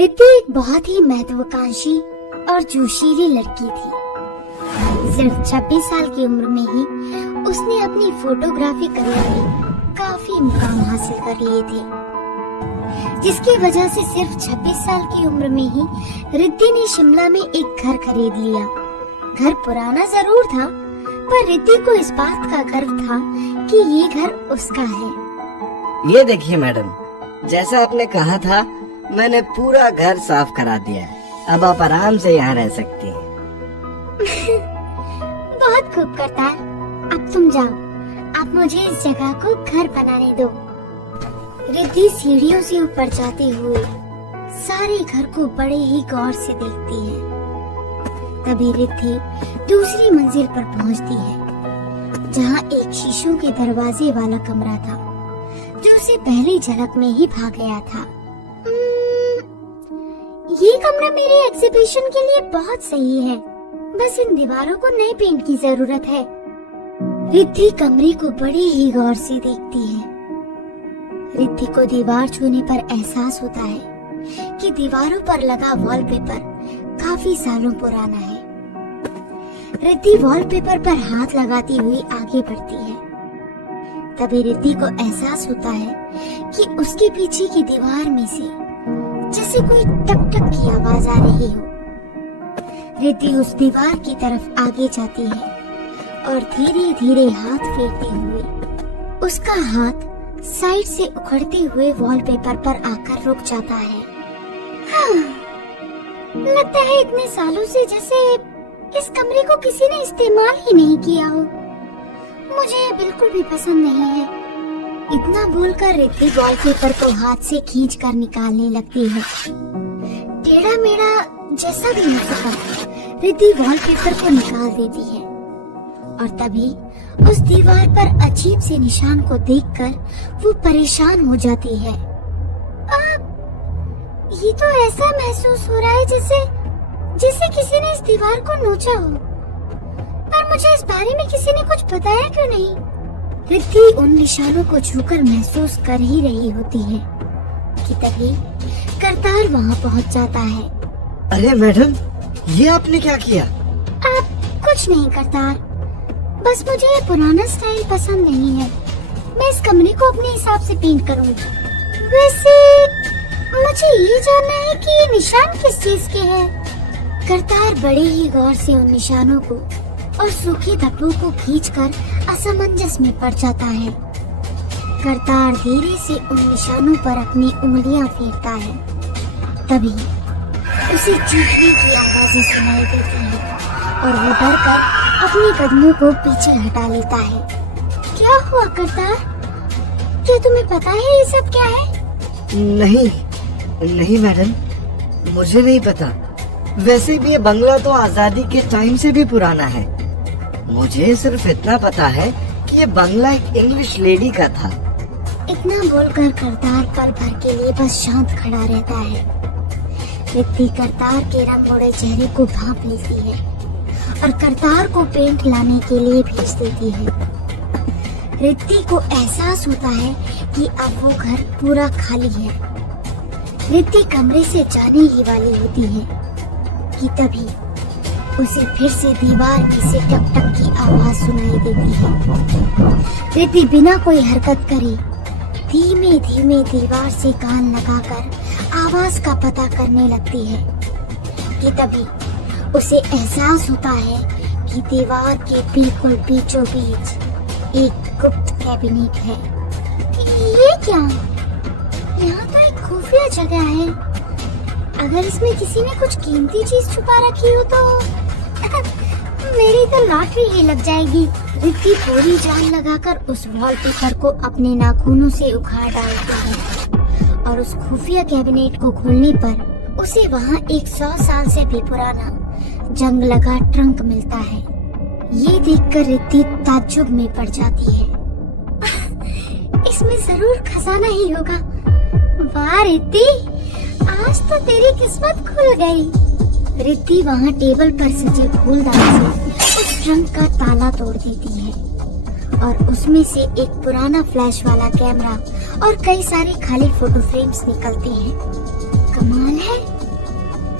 रिद्धि एक बहुत ही महत्वाकांक्षी और जोशीली लड़की थी। सिर्फ 26 साल की उम्र में ही उसने अपनी फोटोग्राफी करियर में काफी मुकाम हासिल कर लिए थे, जिसकी वजह से सिर्फ 26 साल की उम्र में ही रिद्धि ने शिमला में एक घर खरीद लिया। घर पुराना जरूर था, पर रिद्धि को इस बात का गर्व था कि ये घर उसका है। ये देखिए मैडम, जैसा आपने कहा था मैंने पूरा घर साफ करा दिया है। अब आप आराम से यहाँ रह सकती हैं। बहुत खूब करतार, अब तुम जाओ, आप मुझे इस जगह को घर बनाने दो। रिद्धि सीढ़ियों से ऊपर जाते हुए सारे घर को बड़े ही गौर से देखती है। तभी रिद्धि दूसरी मंजिल पर पहुंचती है, जहां एक शीशों के दरवाजे वाला कमरा था, जो उसे पहली झलक में ही भा गया था। ये कमरा मेरे एग्जीबिशन के लिए बहुत सही है, बस इन दीवारों को नए पेंट की जरूरत है। रिद्धि कमरे को बड़ी ही गौर से देखती है। रिद्धि को दीवार छूने पर एहसास होता है कि दीवारों पर लगा वॉलपेपर काफी सालों पुराना है। रिद्धि वॉलपेपर पर हाथ लगाती हुई आगे बढ़ती है। तभी रिद्धि को एहसास होता है कि उसके पीछे की दीवार में से जैसे कोई टक टक की आवाज आ रही हो। रिद्धि उस दीवार की तरफ आगे जाती है और धीरे धीरे हाथ फेरते हुए उसका हाथ साइड से उखड़ते हुए वॉलपेपर पर आकर रुक जाता है। हाँ, लगता है इतने सालों से जैसे इस कमरे को किसी ने इस्तेमाल ही नहीं किया हो। मुझे बिल्कुल भी पसंद नहीं है। इतना बोलकर रिद्धि वॉलपेपर को हाथ से खींच कर निकालने लगती है। टेढ़ा मेढ़ा जैसा भी होकर रिद्धि वॉलपेपर को निकाल देती है और तभी उस दीवार पर अजीब से निशान को देखकर वो परेशान हो जाती है। ये तो ऐसा महसूस हो रहा है जैसे किसी ने इस दीवार को नोचा हो, पर मुझे इस बारे में किसी ने कुछ बताया क्यों नहीं? रिद्धि उन निशानों को छूकर महसूस कर ही रही होती है कि तभी करतार वहाँ पहुँच जाता है। अरे मैडम, ये आपने क्या किया? आप कुछ नहीं करतार, बस मुझे ये पुराना स्टाइल पसंद नहीं है। मैं इस कमरे को अपने हिसाब से पेंट करूँगी। वैसे मुझे ये जानना है कि ये निशान किस चीज के हैं? करतार बड़े ही गौर से उन निशानों को और सूखे धब्बों को खींचकर असमंजस में पड़ जाता है। करतार धीरे से उन निशानों पर अपनी उंगलियां फेरता है। तभी उसे चीखने की आवाजें सुनाई देती है और वो डरकर अपने कदमों को पीछे हटा लेता है। क्या हुआ करतार? क्या तुम्हें पता है ये सब क्या है? नहीं मैडम, मुझे नहीं पता। वैसे भी ये बंगला तो आजादी के टाइम से भी पुराना है। मुझे सिर्फ इतना पता है कि ये बंगला एक इंग्लिश लेडी का था। इतना बोलकर करतार पल भर के लिए बस शांत खड़ा रहता है। रिद्धि करतार के रंगोड़े चेहरे को भांप लेती है और करतार को पेंट लाने के लिए भेज देती है। रिद्धि को एहसास होता है कि अब वो घर पूरा खाली है। रिद्धि कमरे से जाने ही वाली होती है कि तभी उसे फिर से दीवार में से टक टक की आवाज सुनाई देती है। रिद्धि बिना कोई हरकत करे धीमे धीमे दीवार से कान लगाकर आवाज का पता करने लगती है कि तभी उसे एहसास होता है कि दीवार के बिल्कुल बीचों बीच एक गुप्त कैबिनेट है। ये क्या? यहाँ तो एक खुफिया जगह है। अगर इसमें किसी ने कुछ कीमती चीज छुपा रखी हो तो मेरी तो लॉटरी ही लग जाएगी। रिद्धि पूरी जान लगाकर उस वॉलपेपर को अपने नाखूनों से उखाड़ डालती है और उस खुफिया कैबिनेट को खोलने पर उसे वहाँ एक 100 साल से भी पुराना जंग लगा ट्रंक मिलता है। ये देखकर रिद्धि ताज्जुब में पड़ जाती है। इसमें जरूर खजाना ही होगा। वाह रिद्धि, आज तो तेरी किस्मत खुल गई। रिद्धि वहाँ टेबल पर सजे फूलदान से उस ट्रंक का ताला तोड़ देती है और उसमें से एक पुराना फ्लैश वाला कैमरा और कई सारे खाली फोटो फ्रेम्स निकलते हैं। कमाल है,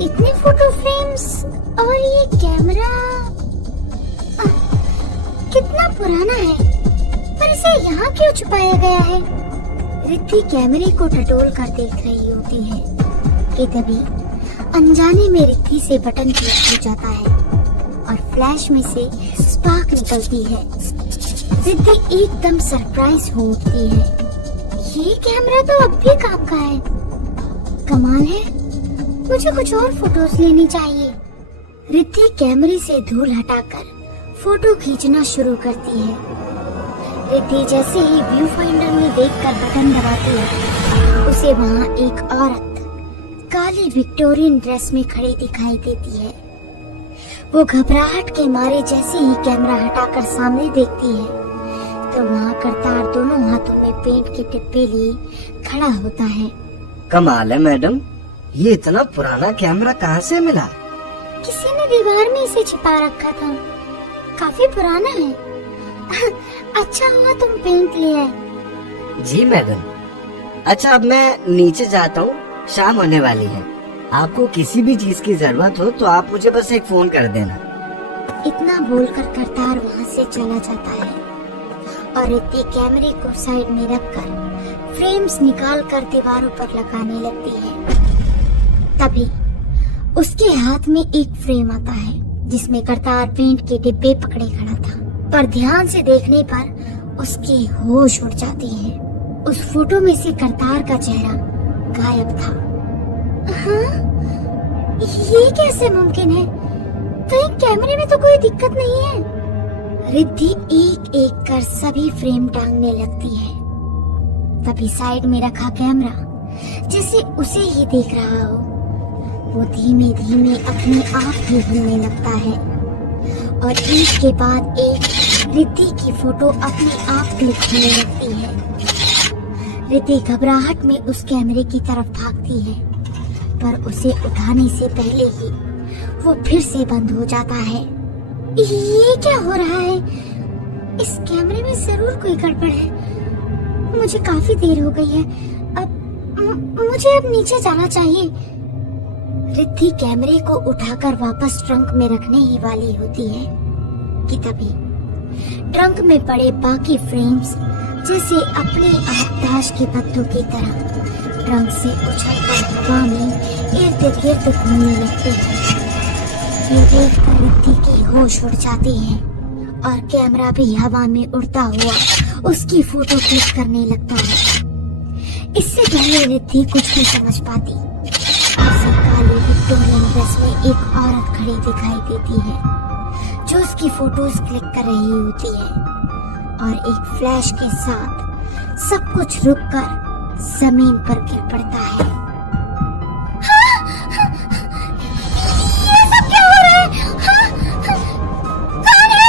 इतने फोटो फ्रेम्स और ये कैमरा कितना पुराना है, पर इसे यहाँ क्यों छुपाया गया है? रिद्धि कैमरे को टटोल कर देख रही होती है कि तभी अनजाने में रिद्धि से बटन क्लिक हो जाता है और फ्लैश में से स्पार्क निकलती है। रिद्धि एकदम सरप्राइज हो उठती है। ये कैमरा तो अब भी काम का है। कमाल है, मुझे कुछ और फोटोज लेनी चाहिए। रिद्धि कैमरे से धूल हटाकर फोटो खींचना शुरू करती है। रिद्धि जैसे ही व्यू फाइंडर में देखकर बटन दबाती है, उसे वहाँ एक औरत काली विक्टोरियन ड्रेस में खड़ी दिखाई देती है। वो घबराहट के मारे जैसे ही कैमरा हटाकर सामने देखती है, तो वहाँ करतार दोनों हाथों में पेंट के डिब्बे लिए खड़ा होता है। कमाल है मैडम, ये इतना पुराना कैमरा कहाँ से मिला? किसी ने दीवार में इसे छिपा रखा था, काफी पुराना है। अच्छा हुआ तुम पेंट ले आए। जी मैडम। अच्छा, अब मैं नीचे जाता हूँ, शाम होने वाली है। आपको किसी भी चीज की जरूरत हो तो आप मुझे बस एक फोन कर देना। इतना बोलकर करतार वहाँ से चला जाता है और रिद्धि कैमरे को साइड में रखकर फ्रेम्स निकालकर दीवारों पर लगाने लगती है। तभी उसके हाथ में एक फ्रेम आता है जिसमें करतार पेंट के डिब्बे पकड़े खड़ा था, पर ध्यान से देखने पर उसके होश उड़ जाते हैं। उस फोटो में से करतार का चेहरा गायब था। हाँ? ये कैसे मुमकिन है? कहीं कैमरे में तो कोई दिक्कत नहीं है। रिद्धि एक एक कर सभी फ्रेम टांगने लगती है। तभी साइड में रखा कैमरा जैसे उसे ही देख रहा हो, वो धीमे धीमे अपने आप ही हिलने लगता है और एक के बाद एक रिद्धि की फोटो अपने आप क्लिक होने लगती है। रिद्धि घबराहट में उस कैमरे की तरफ भागती है, पर उसे उठाने से पहले ही वो फिर से बंद हो जाता है। ये क्या हो रहा है? इस कैमरे में जरूर कोई गड़बड़ है। मुझे काफी देर हो गई है, मुझे अब नीचे जाना चाहिए। रिद्धि कैमरे को उठाकर वापस ट्रंक में रखने ही वाली होती है कि तभी ट्रंक में पड़े बाकी फ्रेम्स जैसे अपने आप ताश के पत्तों की तरह ट्रंक से उछलकर हवा में इर्द गिर्द घूमने लगते हैं। ये देखकर रिद्धि की होश उड़ जाती है और कैमरा भी हवा में उड़ता हुआ उसकी फोटो क्लिक करने लगता है। इससे पहले रिद्धि कुछ भी समझ पाती, उसे काली विक्टोरियन ड्रेस में एक औरत खड़ी दिखाई देती है जो उसकी फोटोज क्लिक कर रही होती है और एक फ्लैश के साथ सब कुछ रुककर जमीन पर गिर पड़ता है। ये सब क्या हो रहा है? कौन है?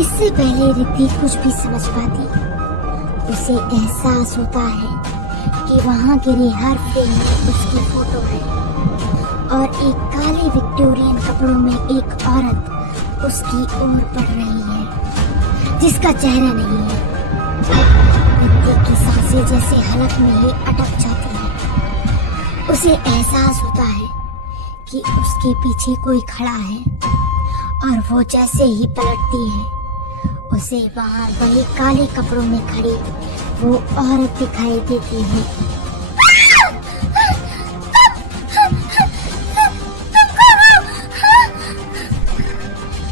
इससे पहले रिद्धि कुछ भी समझ पाती, उसे एहसास होता है कि वहाँ गिरे हर फ्रेम में उसकी फोटो है और एक काले विक्टोरियन कपड़ों में एक औरत उसकी ओर बढ़ रही है जिसका चेहरा नहीं है। रिद्धि की सांसें जैसे हलक में ही अटक जाती है। उसे एहसास होता है कि उसके पीछे कोई खड़ा है और वो जैसे ही पलटती है, उसे वहाँ वही काले कपड़ों में खड़ी वो औरत दिखाई देती है।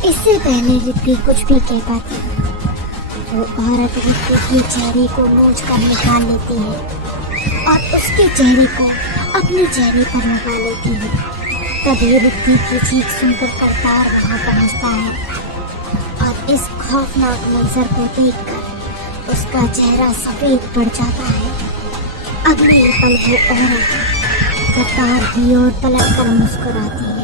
इससे पहले रिद्धि कुछ भी कह पाती, वो औरत रिद्धि के चेहरे को नोच कर निकाल लेती है और उसके चेहरे को अपने चेहरे पर लगा लेती है। तभी रिद्धि की चीख सुनकर करतार वहाँ पहुँचता है और इस खौफनाक मंजर को देखकर उसका चेहरा सफेद पड़ जाता है। अगले पल वो औरत करतार की ओर पलट कर मुस्कुराती है।